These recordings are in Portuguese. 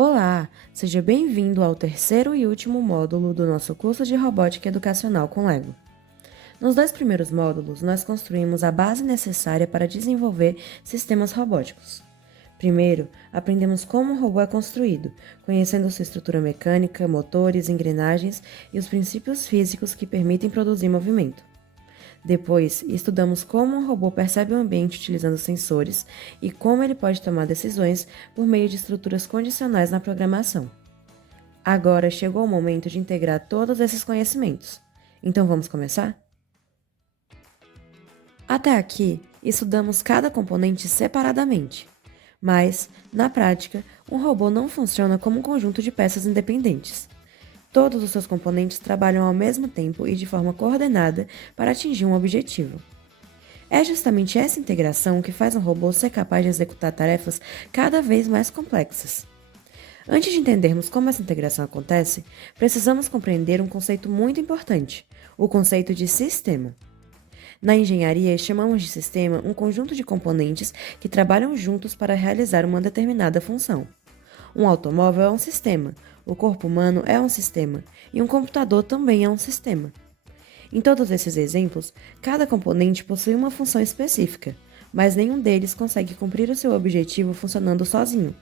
Olá, seja bem-vindo ao terceiro e último módulo do nosso curso de Robótica Educacional com Lego. Nos dois primeiros módulos, nós construímos a base necessária para desenvolver sistemas robóticos. Primeiro, aprendemos como um robô é construído, conhecendo sua estrutura mecânica, motores, engrenagens e os princípios físicos que permitem produzir movimento. Depois, estudamos como um robô percebe o ambiente utilizando sensores e como ele pode tomar decisões por meio de estruturas condicionais na programação. Agora chegou o momento de integrar todos esses conhecimentos. Então vamos começar? Até aqui, estudamos cada componente separadamente. Mas, na prática, um robô não funciona como um conjunto de peças independentes. Todos os seus componentes trabalham ao mesmo tempo e de forma coordenada para atingir um objetivo. É justamente essa integração que faz um robô ser capaz de executar tarefas cada vez mais complexas. Antes de entendermos como essa integração acontece, precisamos compreender um conceito muito importante, o conceito de sistema. Na engenharia, chamamos de sistema um conjunto de componentes que trabalham juntos para realizar uma determinada função. Um automóvel é um sistema, o corpo humano é um sistema e um computador também é um sistema. Em todos esses exemplos, cada componente possui uma função específica, mas nenhum deles consegue cumprir o seu objetivo funcionando sozinho.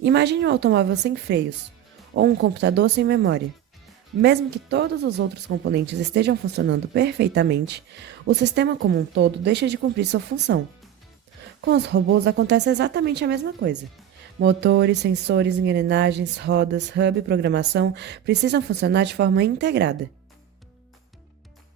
Imagine um automóvel sem freios, ou um computador sem memória. Mesmo que todos os outros componentes estejam funcionando perfeitamente, o sistema como um todo deixa de cumprir sua função. Com os robôs acontece exatamente a mesma coisa. Motores, sensores, engrenagens, rodas, hub e programação precisam funcionar de forma integrada.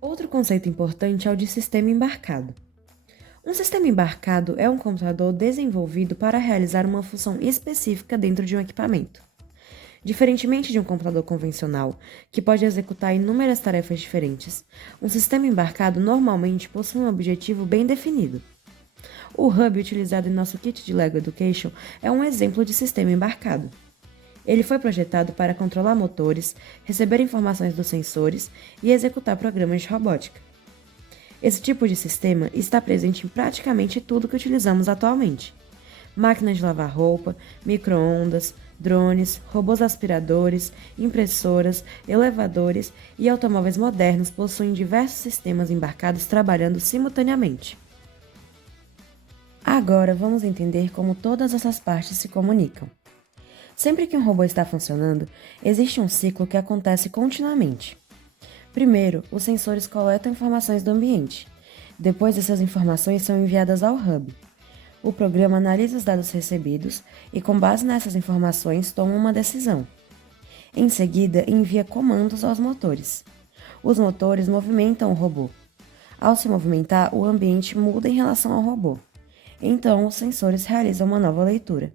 Outro conceito importante é o de sistema embarcado. Um sistema embarcado é um computador desenvolvido para realizar uma função específica dentro de um equipamento. Diferentemente de um computador convencional, que pode executar inúmeras tarefas diferentes, um sistema embarcado normalmente possui um objetivo bem definido. O hub utilizado em nosso kit de Lego Education é um exemplo de sistema embarcado. Ele foi projetado para controlar motores, receber informações dos sensores e executar programas de robótica. Esse tipo de sistema está presente em praticamente tudo que utilizamos atualmente. Máquinas de lavar roupa, micro-ondas, drones, robôs aspiradores, impressoras, elevadores e automóveis modernos possuem diversos sistemas embarcados trabalhando simultaneamente. Agora vamos entender como todas essas partes se comunicam. Sempre que um robô está funcionando, existe um ciclo que acontece continuamente. Primeiro, os sensores coletam informações do ambiente. Depois, essas informações são enviadas ao hub. O programa analisa os dados recebidos e, com base nessas informações, toma uma decisão. Em seguida, envia comandos aos motores. Os motores movimentam o robô. Ao se movimentar, o ambiente muda em relação ao robô. Então, os sensores realizam uma nova leitura.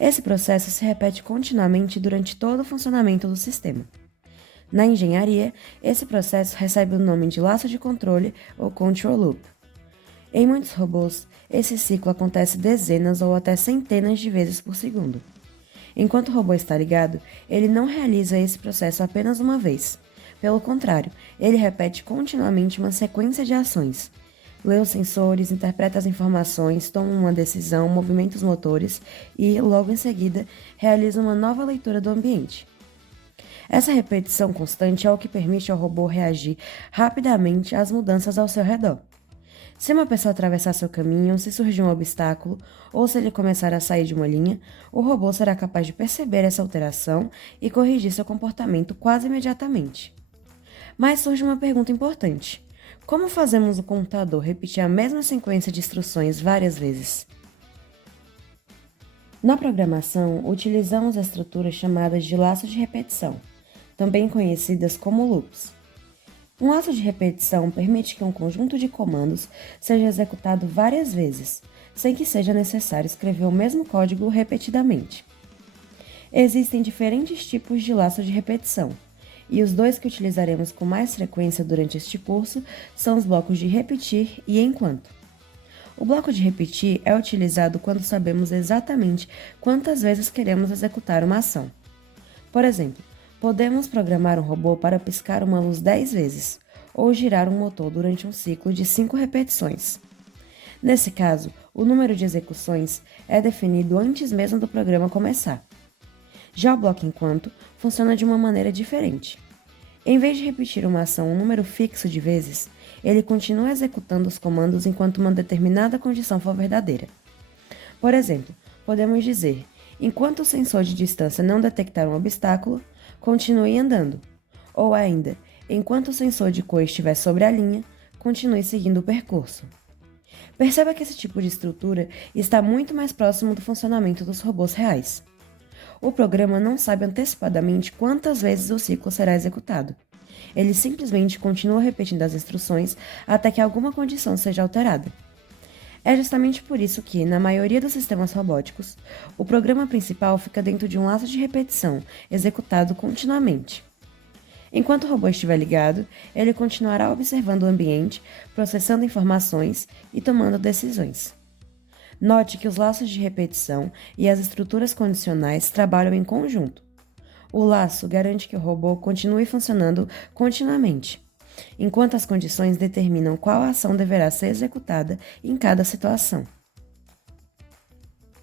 Esse processo se repete continuamente durante todo o funcionamento do sistema. Na engenharia, esse processo recebe o nome de laço de controle ou control loop. Em muitos robôs, esse ciclo acontece dezenas ou até centenas de vezes por segundo. Enquanto o robô está ligado, ele não realiza esse processo apenas uma vez. Pelo contrário, ele repete continuamente uma sequência de ações. Lê os sensores, interpreta as informações, toma uma decisão, movimenta os motores e, logo em seguida, realiza uma nova leitura do ambiente. Essa repetição constante é o que permite ao robô reagir rapidamente às mudanças ao seu redor. Se uma pessoa atravessar seu caminho, se surgir um obstáculo ou se ele começar a sair de uma linha, o robô será capaz de perceber essa alteração e corrigir seu comportamento quase imediatamente. Mas surge uma pergunta importante. Como fazemos o computador repetir a mesma sequência de instruções várias vezes? Na programação, utilizamos estruturas chamadas de laços de repetição, também conhecidas como loops. Um laço de repetição permite que um conjunto de comandos seja executado várias vezes, sem que seja necessário escrever o mesmo código repetidamente. Existem diferentes tipos de laço de repetição, e os dois que utilizaremos com mais frequência durante este curso são os blocos de repetir e enquanto. O bloco de repetir é utilizado quando sabemos exatamente quantas vezes queremos executar uma ação. Por exemplo, podemos programar um robô para piscar uma luz 10 vezes, ou girar um motor durante um ciclo de 5 repetições. Nesse caso, o número de execuções é definido antes mesmo do programa começar. Já o bloco enquanto funciona de uma maneira diferente. Em vez de repetir uma ação um número fixo de vezes, ele continua executando os comandos enquanto uma determinada condição for verdadeira. Por exemplo, podemos dizer: enquanto o sensor de distância não detectar um obstáculo, continue andando. Ou ainda, enquanto o sensor de cor estiver sobre a linha, continue seguindo o percurso. Perceba que esse tipo de estrutura está muito mais próximo do funcionamento dos robôs reais. O programa não sabe antecipadamente quantas vezes o ciclo será executado. Ele simplesmente continua repetindo as instruções até que alguma condição seja alterada. É justamente por isso que, na maioria dos sistemas robóticos, o programa principal fica dentro de um laço de repetição, executado continuamente. Enquanto o robô estiver ligado, ele continuará observando o ambiente, processando informações e tomando decisões. Note que os laços de repetição e as estruturas condicionais trabalham em conjunto. O laço garante que o robô continue funcionando continuamente, enquanto as condições determinam qual ação deverá ser executada em cada situação.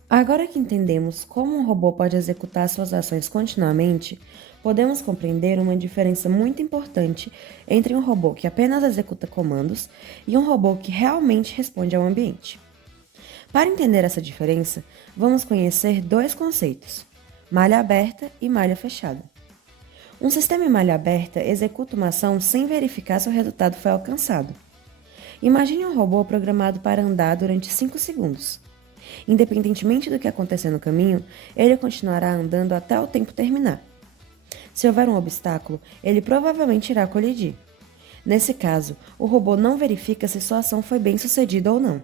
Agora que entendemos como um robô pode executar suas ações continuamente, podemos compreender uma diferença muito importante entre um robô que apenas executa comandos e um robô que realmente responde ao ambiente. Para entender essa diferença, vamos conhecer dois conceitos: malha aberta e malha fechada. Um sistema em malha aberta executa uma ação sem verificar se o resultado foi alcançado. Imagine um robô programado para andar durante 5 segundos. Independentemente do que acontecer no caminho, ele continuará andando até o tempo terminar. Se houver um obstáculo, ele provavelmente irá colidir. Nesse caso, o robô não verifica se sua ação foi bem sucedida ou não.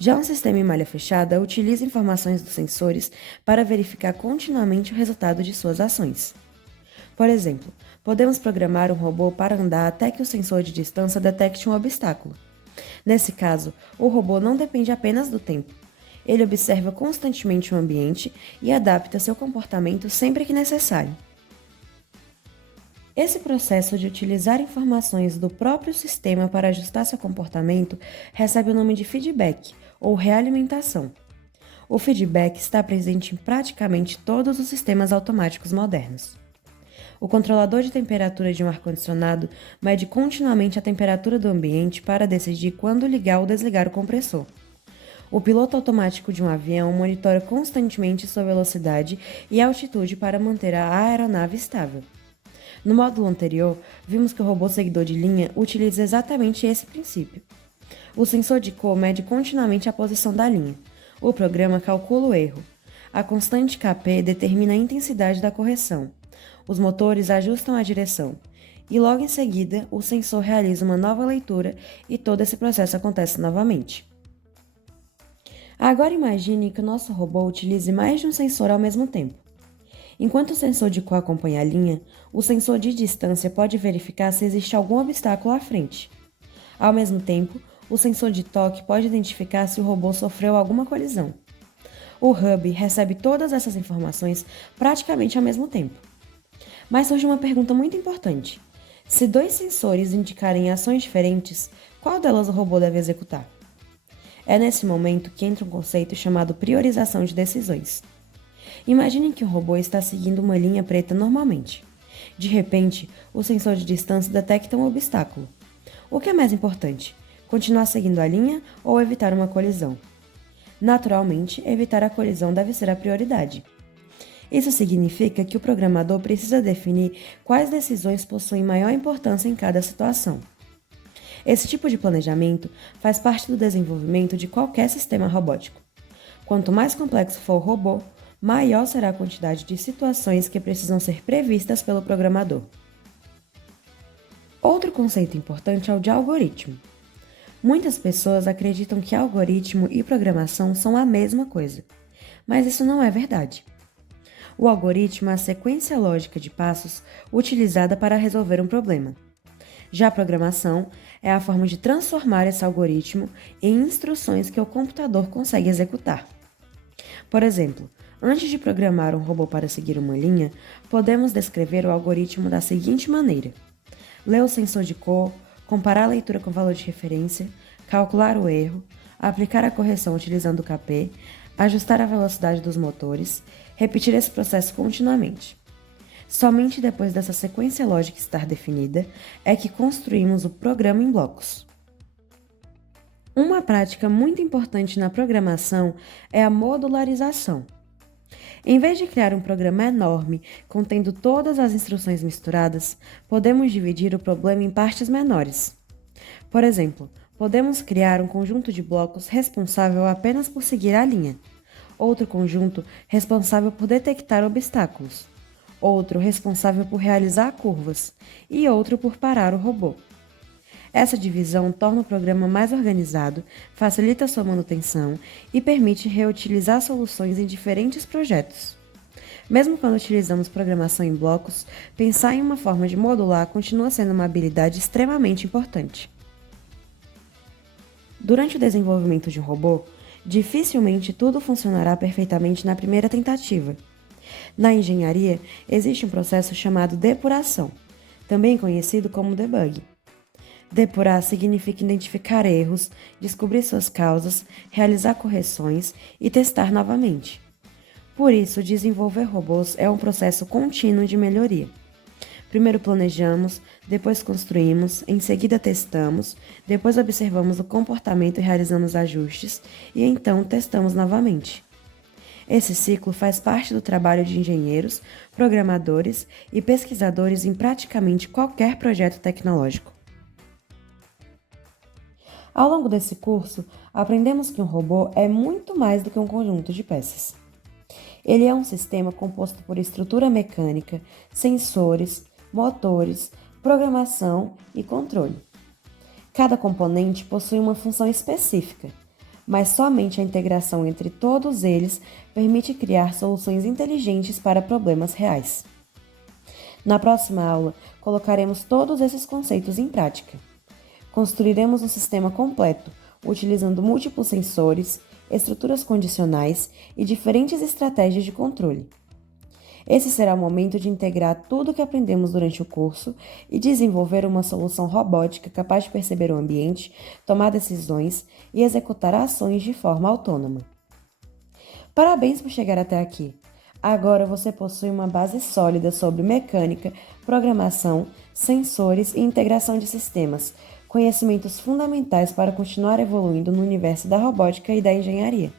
Já um sistema em malha fechada utiliza informações dos sensores para verificar continuamente o resultado de suas ações. Por exemplo, podemos programar um robô para andar até que o sensor de distância detecte um obstáculo. Nesse caso, o robô não depende apenas do tempo. Ele observa constantemente o ambiente e adapta seu comportamento sempre que necessário. Esse processo de utilizar informações do próprio sistema para ajustar seu comportamento recebe o nome de feedback, ou realimentação. O feedback está presente em praticamente todos os sistemas automáticos modernos. O controlador de temperatura de um ar-condicionado mede continuamente a temperatura do ambiente para decidir quando ligar ou desligar o compressor. O piloto automático de um avião monitora constantemente sua velocidade e altitude para manter a aeronave estável. No módulo anterior, vimos que o robô seguidor de linha utiliza exatamente esse princípio. O sensor de cor mede continuamente a posição da linha. O programa calcula o erro. A constante Kp determina a intensidade da correção. Os motores ajustam a direção. E logo em seguida, o sensor realiza uma nova leitura e todo esse processo acontece novamente. Agora imagine que o nosso robô utilize mais de um sensor ao mesmo tempo. Enquanto o sensor de cor acompanha a linha, o sensor de distância pode verificar se existe algum obstáculo à frente. Ao mesmo tempo, o sensor de toque pode identificar se o robô sofreu alguma colisão. O hub recebe todas essas informações praticamente ao mesmo tempo. Mas surge uma pergunta muito importante: se dois sensores indicarem ações diferentes, qual delas o robô deve executar? É nesse momento que entra um conceito chamado priorização de decisões. Imagine que o robô está seguindo uma linha preta normalmente. De repente, o sensor de distância detecta um obstáculo. O que é mais importante? Continuar seguindo a linha ou evitar uma colisão? Naturalmente, evitar a colisão deve ser a prioridade. Isso significa que o programador precisa definir quais decisões possuem maior importância em cada situação. Esse tipo de planejamento faz parte do desenvolvimento de qualquer sistema robótico. Quanto mais complexo for o robô, maior será a quantidade de situações que precisam ser previstas pelo programador. Outro conceito importante é o de algoritmo. Muitas pessoas acreditam que algoritmo e programação são a mesma coisa, mas isso não é verdade. O algoritmo é a sequência lógica de passos utilizada para resolver um problema. Já a programação é a forma de transformar esse algoritmo em instruções que o computador consegue executar. Por exemplo, antes de programar um robô para seguir uma linha, podemos descrever o algoritmo da seguinte maneira: ler o sensor de cor, comparar a leitura com o valor de referência, calcular o erro, aplicar a correção utilizando o Kp, ajustar a velocidade dos motores, repetir esse processo continuamente. Somente depois dessa sequência lógica estar definida é que construímos o programa em blocos. Uma prática muito importante na programação é a modularização. Em vez de criar um programa enorme contendo todas as instruções misturadas, podemos dividir o problema em partes menores. Por exemplo, podemos criar um conjunto de blocos responsável apenas por seguir a linha, outro conjunto responsável por detectar obstáculos, outro responsável por realizar curvas e outro por parar o robô. Essa divisão torna o programa mais organizado, facilita sua manutenção e permite reutilizar soluções em diferentes projetos. Mesmo quando utilizamos programação em blocos, pensar em uma forma de modular continua sendo uma habilidade extremamente importante. Durante o desenvolvimento de um robô, dificilmente tudo funcionará perfeitamente na primeira tentativa. Na engenharia, existe um processo chamado depuração, também conhecido como debug. Depurar significa identificar erros, descobrir suas causas, realizar correções e testar novamente. Por isso, desenvolver robôs é um processo contínuo de melhoria. Primeiro planejamos, depois construímos, em seguida testamos, depois observamos o comportamento e realizamos ajustes, e então testamos novamente. Esse ciclo faz parte do trabalho de engenheiros, programadores e pesquisadores em praticamente qualquer projeto tecnológico. Ao longo desse curso, aprendemos que um robô é muito mais do que um conjunto de peças. Ele é um sistema composto por estrutura mecânica, sensores, motores, programação e controle. Cada componente possui uma função específica, mas somente a integração entre todos eles permite criar soluções inteligentes para problemas reais. Na próxima aula, colocaremos todos esses conceitos em prática. Construiremos um sistema completo, utilizando múltiplos sensores, estruturas condicionais e diferentes estratégias de controle. Esse será o momento de integrar tudo o que aprendemos durante o curso e desenvolver uma solução robótica capaz de perceber o ambiente, tomar decisões e executar ações de forma autônoma. Parabéns por chegar até aqui! Agora você possui uma base sólida sobre mecânica, programação, sensores e integração de sistemas, conhecimentos fundamentais para continuar evoluindo no universo da robótica e da engenharia.